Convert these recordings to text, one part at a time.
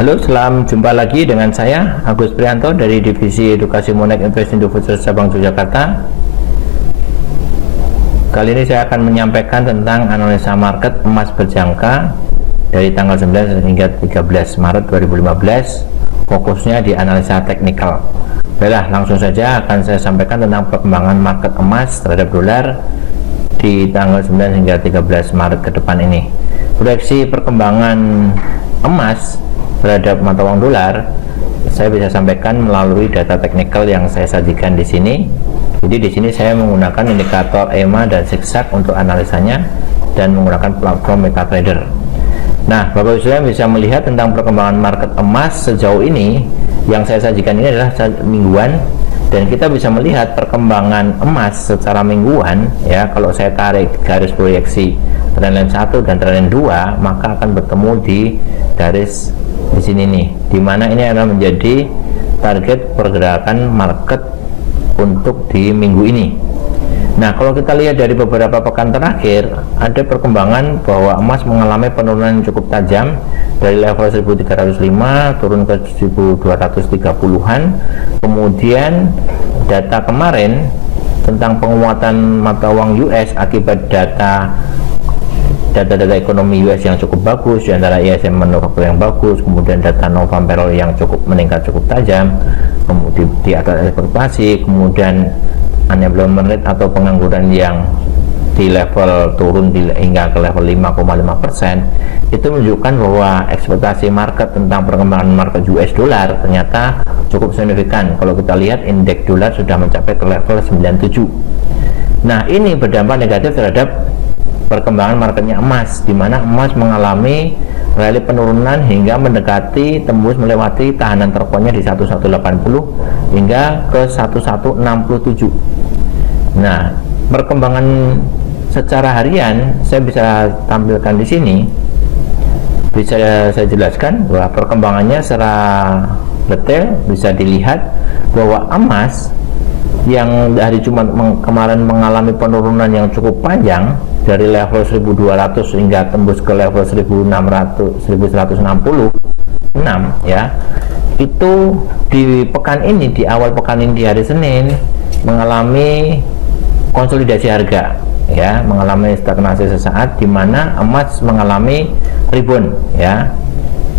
Halo, selamat jumpa lagi dengan saya Agus Prianto dari Divisi Edukasi Monex Invest Indo Futures Cabang Yogyakarta. Kali ini saya akan menyampaikan tentang analisa market emas berjangka dari tanggal 9 hingga 13 Maret 2015. Fokusnya di analisa teknikal. Baiklah, langsung saja akan saya sampaikan tentang perkembangan market emas terhadap dolar di tanggal 9 hingga 13 Maret ke depan ini. Proyeksi perkembangan emas terhadap mata uang dolar saya bisa sampaikan melalui data teknikal yang saya sajikan di sini. Jadi di sini saya menggunakan indikator EMA dan zigzag untuk analisanya dan menggunakan platform MetaTrader. Nah, Bapak Ibu sekalian bisa melihat tentang perkembangan market emas sejauh ini. Yang saya sajikan ini adalah mingguan, dan kita bisa melihat perkembangan emas secara mingguan. Ya, kalau saya tarik garis proyeksi trendline 1 dan trendline 2, maka akan bertemu di garis di sini nih, dimana ini adalah menjadi target pergerakan market untuk di minggu ini. Nah, kalau kita lihat dari beberapa pekan terakhir, ada perkembangan bahwa emas mengalami penurunan yang cukup tajam dari level 1305 turun ke 1230-an. Kemudian data kemarin tentang penguatan mata uang US akibat data ekonomi US yang cukup bagus, di antara ISM manufaktur yang bagus, kemudian data November yang cukup meningkat cukup tajam, kemudian di atas ekspektasi, kemudian unemployment rate atau pengangguran yang di level turun hingga ke level 5,5%, itu menunjukkan bahwa ekspektasi market tentang perkembangan market US dolar ternyata cukup signifikan. Kalau kita lihat indeks dolar sudah mencapai ke level 97. Nah, ini berdampak negatif terhadap perkembangan marketnya emas, di mana emas mengalami rally penurunan hingga mendekati tembus melewati tahanan terpointnya di 1180 hingga ke 1167. Nah, perkembangan secara harian saya bisa tampilkan di sini. Bisa saya jelaskan bahwa perkembangannya secara detail bisa dilihat bahwa emas yang hari Jumat kemarin mengalami penurunan yang cukup panjang dari level 1200 hingga tembus ke level 1166 ya, itu di pekan ini, di awal pekan ini, di hari Senin mengalami konsolidasi harga ya, mengalami stagnasi sesaat, di mana emas mengalami rebound ya,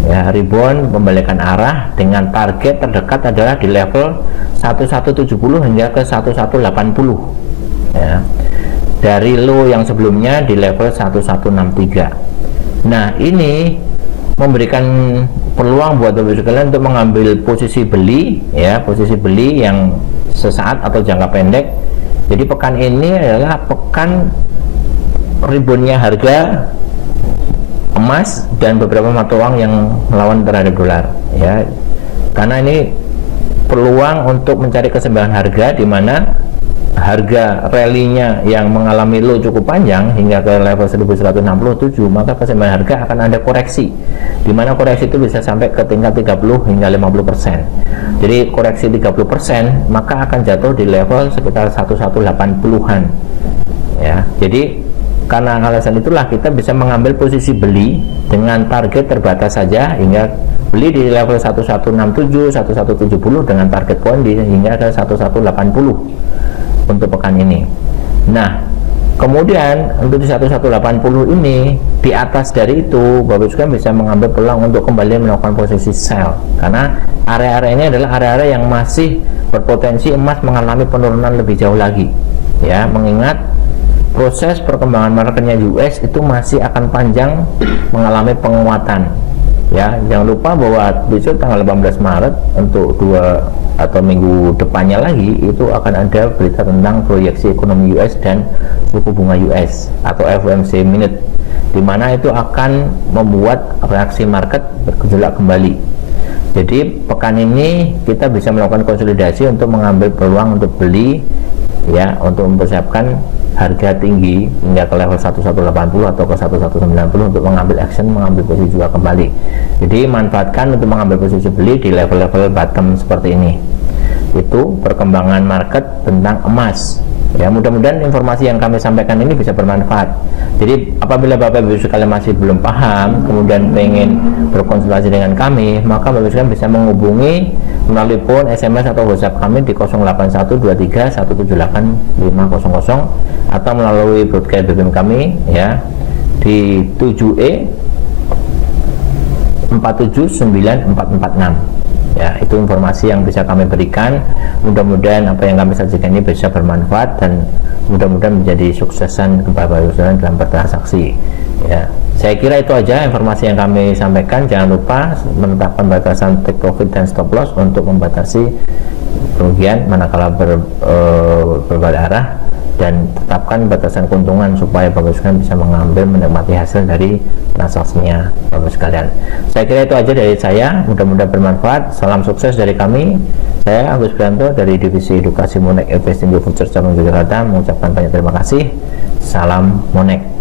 rebound pembalikan arah dengan target terdekat adalah di level 1170 hingga ke 1180 ya, dari low yang sebelumnya di level 1163. Nah, ini memberikan peluang buat Bapak Ibu sekalian untuk mengambil posisi beli ya, posisi beli yang sesaat atau jangka pendek. Jadi pekan ini adalah pekan reboundnya harga emas dan beberapa mata uang yang melawan terhadap dolar ya, karena ini peluang untuk mencari keseimbangan harga, di mana harga rally-nya yang mengalami low cukup panjang hingga ke level 1167, maka keseimbangan harga akan ada koreksi, di mana koreksi itu bisa sampai ke tingkat 30 hingga 50%. Jadi koreksi 30% maka akan jatuh di level sekitar 1180-an ya. Jadi karena alasan itulah kita bisa mengambil posisi beli dengan target terbatas saja, hingga beli di level 1167, 1170 dengan target poin hingga ke 1180 untuk pekan ini. Nah, kemudian untuk di 1180 ini, di atas dari itu Bapak Ibu sekalian bisa mengambil peluang untuk kembali melakukan posisi sell, karena area-area ini adalah area-area yang masih berpotensi emas mengalami penurunan lebih jauh lagi ya, mengingat proses perkembangan marketnya US itu masih akan panjang mengalami penguatan ya. Jangan lupa bahwa besok tanggal 18 Maret untuk minggu depannya lagi itu akan ada berita tentang proyeksi ekonomi US dan suku bunga US atau FOMC minute, di mana itu akan membuat reaksi market bergejolak kembali. Jadi pekan ini kita bisa melakukan konsolidasi untuk mengambil peluang untuk beli ya, untuk mempersiapkan harga tinggi hingga ke level 1180 atau ke 1190 untuk mengambil action, mengambil posisi juga kembali. Jadi manfaatkan untuk mengambil posisi beli di level-level bottom seperti ini. Itu perkembangan market tentang emas. Ya, mudah-mudahan informasi yang kami sampaikan ini bisa bermanfaat. Jadi apabila Bapak Ibu sekalian masih belum paham, kemudian pengen berkonsultasi dengan kami, maka Bapak Ibu sekalian bisa menghubungi melalui phone, SMS atau WhatsApp kami di 081231785500 atau melalui broadcast BBM kami ya di 7E 4794446. Ya, itu informasi yang bisa kami berikan. Mudah-mudahan apa yang kami sajikan ini bisa bermanfaat dan mudah-mudahan menjadi suksesan kepada Bapak Ibu dalam bertransaksi. Ya, saya kira itu aja informasi yang kami sampaikan. Jangan lupa menetapkan batasan take profit dan stop loss untuk membatasi kerugian manakala berbalik arah, dan tetapkan batasan keuntungan supaya Bapak sekalian bisa mengambil menikmati hasil dari transaksinya Bapak sekalian. Saya kira itu aja dari saya, mudah-mudahan bermanfaat. Salam sukses dari kami. Saya Agus Prianto dari Divisi Edukasi Monex Investing Futures Cabang Yogyakarta mengucapkan banyak terima kasih. Salam Monex.